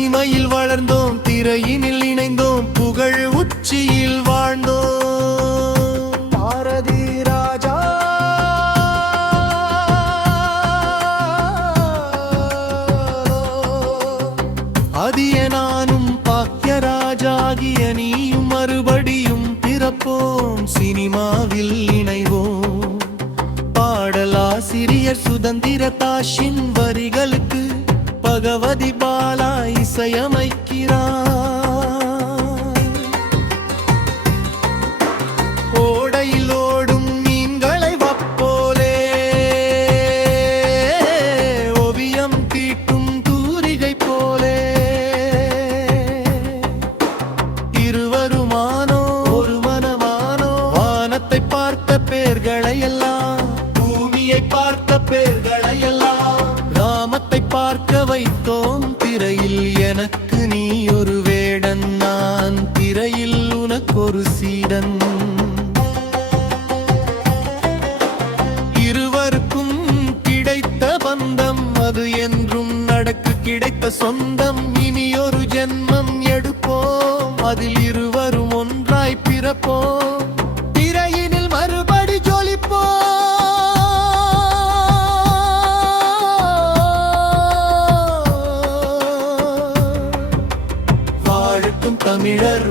தனிமையில் வளர்ந்தோம், திரையினில் இணைந்தோம், புகழ் உச்சியில் வாழ்ந்தோம். பாரதி ராஜா அதிய நானும் பாக்கியராஜாகிய நீயும் மறுபடியும் பிறப்போம், சினிமாவில் இணைவோம். பாடலாசிரியர் சுதந்திர தாஷின் வரிகளுக்கு பகவதி பாலா இசையமைக்கிறார். ஓடையில் ஓடும் மீன்களை வப்போலே ஓவியம் தீட்டும் தூரிகை போலே இருவருமானோ ஒரு மனமானோ வானத்தை பார்த்த பேர்களை எல்லாம், பூமியை பார்த்த பேர்களை எல்லாம், ராமத்தை பார்க்க வைத்தோம் திரையில். எனக்கு நீ ஒரு வேடன், நான் திரையில் உனக்கொரு சீடன். இருவருக்கும் கிடைத்த பந்தம், அது என்றும் நடக்கு கிடைத்த சொந்தம். இனி ஒரு ஜென்மம் எடுப்போம், அதில் இருவரும் ஒன்றாய் பிறப்போம், திரையினில் மறுபடி ஜொலிப்போம். தமிழர்